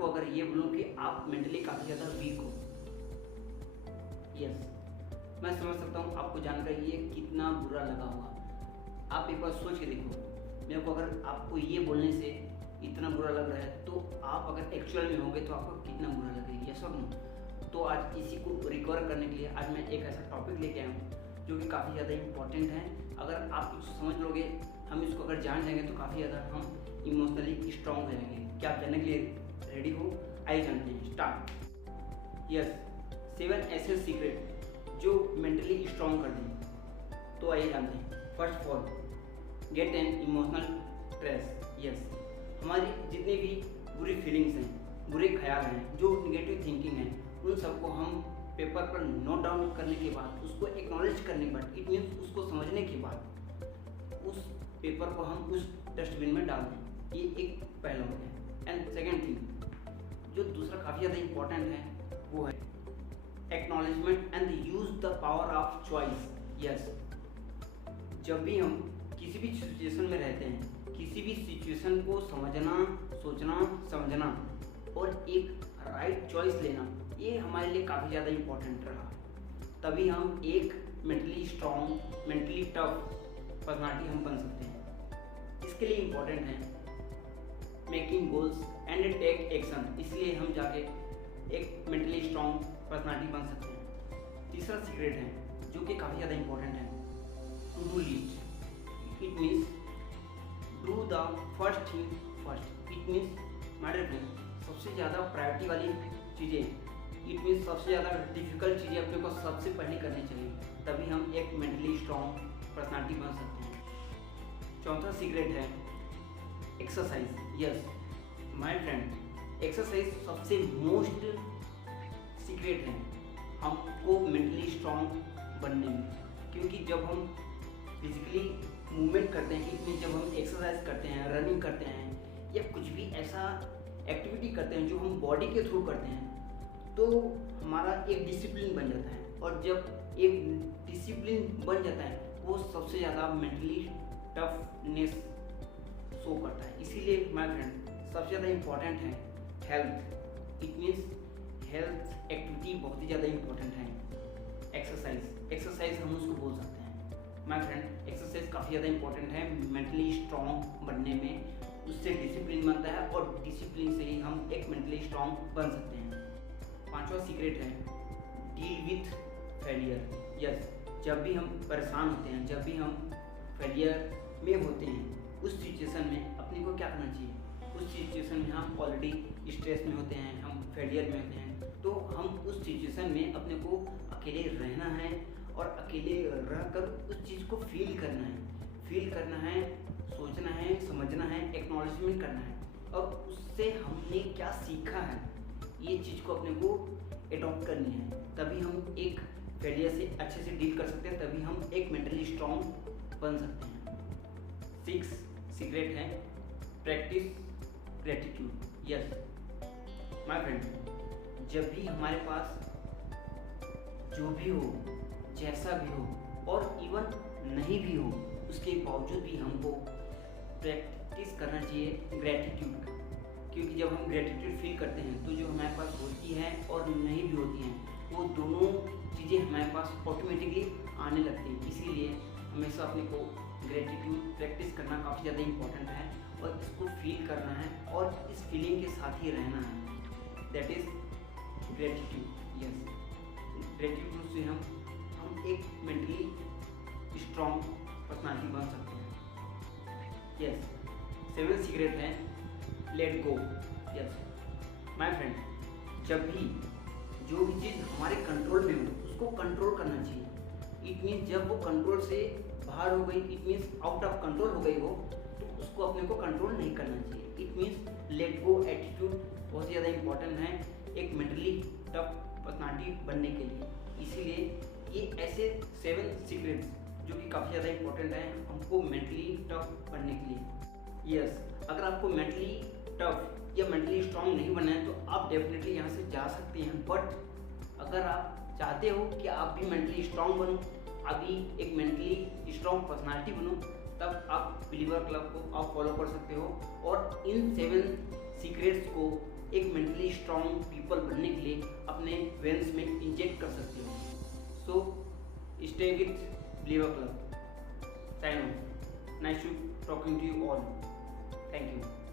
आपको अगर ये बोलूँ कि आप मेंटली काफ़ी ज़्यादा वीक हो, यस, मैं समझ सकता हूँ आपको जानकर ये कितना बुरा लगा होगा। आप एक बार सोच के देखो, मेरे को अगर आपको ये बोलने से इतना बुरा लग रहा है तो आप अगर एक्चुअल में होंगे तो आपको कितना बुरा लगेगा, यस और नो। तो आज इसी को रिकवर करने के लिए आज मैं एक ऐसा टॉपिक लेके आया हूँ जो कि काफ़ी ज़्यादा इम्पॉर्टेंट है। अगर आप इसको समझ लोगे, हम इसको अगर जान जाएंगे तो काफ़ी ज़्यादा हम इमोशनली स्ट्रॉन्ग हो जाएंगे। क्या आप जानने के लिए रेडी हो? आइए जानते हैं, स्टार्ट। यस, 7 ऐसे सीक्रेट जो मेंटली स्ट्रॉन्ग कर दें। तो आइए जानते हैं। First of all, get an emotional stress. Yes, हमारी जितनी भी बुरी फीलिंग्स हैं, बुरे ख्याल हैं, जो निगेटिव थिंकिंग है, उन सबको हम पेपर पर नोट डाउन करने के बाद, उसको एक्नॉलेज करने के बाद, इट मीन्स उसको समझने के बाद उस पेपर को हम उस डस्टबिन में डाल दें। ये एक पहला हो गया। एंड सेकेंड थिंग जो दूसरा काफ़ी ज़्यादा इम्पोर्टेंट है वो है acknowledgement and use the power of choice. Yes, जब भी हम किसी भी सिचुएशन में रहते हैं, किसी भी सिचुएशन को समझना, सोचना, समझना और एक राइट चॉइस लेना, ये हमारे लिए काफ़ी ज़्यादा इम्पोर्टेंट रहा। तभी हम एक mentally strong, mentally tough personality हम बन सकते हैं। इसके लिए इम्पोर्टेंट है making goals and take action. इसलिए हम जाके एक मेंटली स्ट्रॉन्ग पर्सनालिटी बन सकते हैं। तीसरा सीक्रेट है जो कि काफ़ी ज़्यादा इम्पोर्टेंट है, to do list. It means do the first thing first. It means my dear friend, सबसे ज़्यादा प्रायोरिटी वाली चीज़ें, इट मीन्स सबसे ज़्यादा डिफिकल्ट चीज़ें अपने को सबसे पहले करनी चाहिए, तभी हम एक मेंटली स्ट्रॉन्ग पर्सनालिटी बन सकते हैं। चौथा सीक्रेट है exercise. Yes my friend, exercise सबसे मोस्ट सीक्रेट है हमको मेंटली स्ट्रॉन्ग बनने में, क्योंकि जब हम फिजिकली मूवमेंट करते हैं, इतनी जब हम एक्सरसाइज करते हैं, रनिंग करते हैं या कुछ भी ऐसा एक्टिविटी करते हैं जो हम बॉडी के थ्रू करते हैं, तो हमारा एक डिसिप्लिन बन जाता है। और जब एक डिसिप्लिन बन जाता है वो सबसे ज़्यादा मेंटली टफनेस शो करता है। इसीलिए माय फ्रेंड, सबसे ज़्यादा इम्पॉर्टेंट है health. It means health activity बहुत ही ज़्यादा इम्पोर्टेंट है। एक्सरसाइज हम उसको बोल सकते हैं। माय फ्रेंड, एक्सरसाइज काफ़ी ज़्यादा इम्पोर्टेंट है मेंटली स्ट्रॉन्ग बनने में। उससे डिसिप्लिन बनता है और डिसिप्लिन से ही हम एक मेंटली स्ट्रॉन्ग बन सकते हैं। पांचवा सीक्रेट है डील विथ फेलियर। यस, जब भी हम परेशान होते हैं, जब भी हम फेलियर में होते हैं, उस सिचुएशन में अपने को क्या करना चाहिए? उस सिचुएशन में हम ऑलरेडी स्ट्रेस में होते हैं, हम फेलियर में होते हैं, तो हम उस सिचुएशन में अपने को अकेले रहना है और अकेले रहकर उस चीज़ को फील करना है, सोचना है, समझना है, एक्नॉलेजमेंट करना है और उससे हमने क्या सीखा है, ये चीज़ को अपने को एडॉप्ट करनी है। तभी हम एक फेलियर से अच्छे से डील कर सकते हैं, तभी हम एक मेंटली स्ट्रॉन्ग बन सकते हैं। 6 सीक्रेट है practice gratitude. Yes my friend, जब भी हमारे पास जो भी हो, जैसा भी हो और इवन नहीं भी हो, उसके बावजूद भी हमको प्रैक्टिस करना चाहिए ग्रेटिट्यूड का। क्योंकि जब हम ग्रेटिट्यूड फील करते हैं तो जो हमारे पास होती है और नहीं भी होती हैं, वो दोनों चीज़ें हमारे पास ऑटोमेटिकली आने लगती हैं। इसीलिए हमेशा अपने को ग्रेटिट्यूड प्रैक्टिस करना काफ़ी ज़्यादा इम्पोर्टेंट है और इसको फील करना है और इस फीलिंग के साथ ही रहना है। That is gratitude. Yes, gratitude से हम एक मेंटली स्ट्रॉन्ग पर्सनालिटी बन सकते हैं। यस, 7 सीक्रेट है let go. Yes my friend, जब भी जो भी चीज़ हमारे कंट्रोल में हो उसको कंट्रोल करना चाहिए। इट मीन्स जब वो कंट्रोल से बाहर हो गई, it means out of control हो गई हो, तो उसको अपने को कंट्रोल नहीं करना चाहिए। It means let go attitude बहुत ही ज़्यादा इम्पोर्टेंट है एक मेंटली टफ पर्सनालिटी बनने के लिए। इसीलिए ये ऐसे 7 सीक्रेट्स जो कि काफ़ी ज़्यादा इम्पोर्टेंट है हमको मेंटली टफ बनने के लिए। यस, अगर आपको मेंटली टफ या मेंटली स्ट्रॉन्ग नहीं बनना है तो आप डेफिनेटली यहाँ से जा सकते हैं। बट अगर आप चाहते हो कि आप भी मेंटली स्ट्रॉन्ग बनो, अभी एक मेंटली स्ट्रॉन्ग पर्सनालिटी बनो, तब आप बिलीवर क्लब को आप फॉलो कर सकते हो और इन 7 सीक्रेट्स को एक मेंटली स्ट्रॉन्ग पीपल बनने के लिए अपने वेन्स में इंजेक्ट कर सकते हो। So stay with believer club. Sign off. Nice to talking to you all. Thank you.